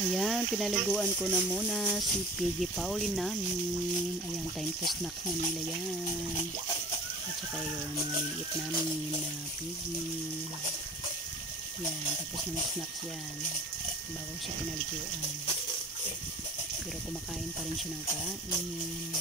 Ayan, pinaliguan ko na muna si Piggy Pauline namin. Ayan, time to snack na nila yan. At saka yung mga liliit namin na Piggy. Yan, tapos na mag-snacks yan. Bago siya pinaliguan. Pero kumakain pa rin siya ng kain. Ayan.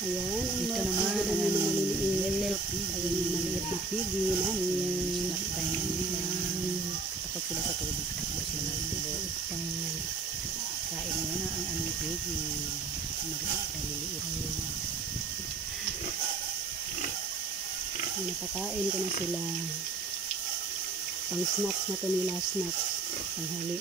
Ayan, dito naman ang little maliit na Piggy namin. Snack time na nila. Takot sila sa tubig. Takot sila ng tubo. Kain muna ang aming Piggy. Maliliit. Napakain ko na sila. Pang snacks na to nila, snacks. Panghali.